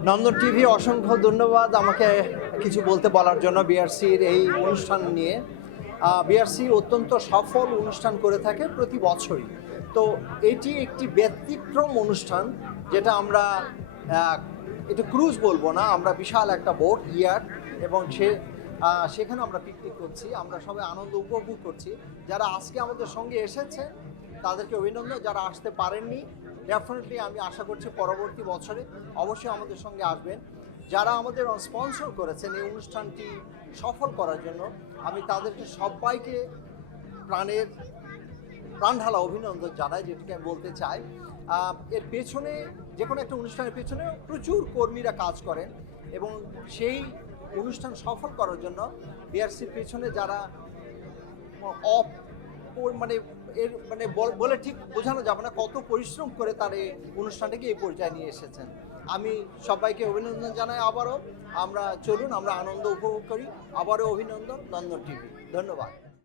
নন্দন TV অসংখ্য ধন্যবাদ আমাকে কিছু বলতে বলার জন্য বিআরসির এই অনুষ্ঠান নিয়ে। বিআরসি অত্যন্ত সফল অনুষ্ঠান করে থাকে প্রতি বছরই। তো এটি একটি ব্যতিক্রম অনুষ্ঠান, যেটা আমরা এটা ক্রুজ বলবো না, আমরা বিশাল একটা বোট ইয়ার, এবং সেখানে আমরা পিকনিক করছি, আমরা সবাই আনন্দ উপভোগ করছি। যারা আজকে আমাদের সঙ্গে এসেছে তাদেরকে অভিনন্দন, যারা আসতে পারেননি ডেফিনেটলি আমি আশা করছি পরবর্তী বছরে অবশ্যই আমাদের সঙ্গে আসবেন। যারা আমাদের স্পন্সর করেছেন এই অনুষ্ঠানটি সফল করার জন্য, আমি তাদেরকে সবাইকে প্রাণ ঢালা অভিনন্দন জানাই, যেটাকে আমি বলতে চাই। এর পেছনে, যে কোনো একটা অনুষ্ঠানের পেছনে প্রচুর কর্মীরা কাজ করেন, এবং সেই অনুষ্ঠান সফল করার জন্য বিআরসির পেছনে যারা মানে বলে ঠিক বোঝানো যাবে না কত পরিশ্রম করে তার এই অনুষ্ঠানটাকে এই পর্যায়ে নিয়ে এসেছেন। আমি সবাইকে অভিনন্দন জানাই আবারও। আমরা চলুন আমরা আনন্দ উপভোগ করি। আবারও অভিনন্দন নন্দন টিভি। ধন্যবাদ।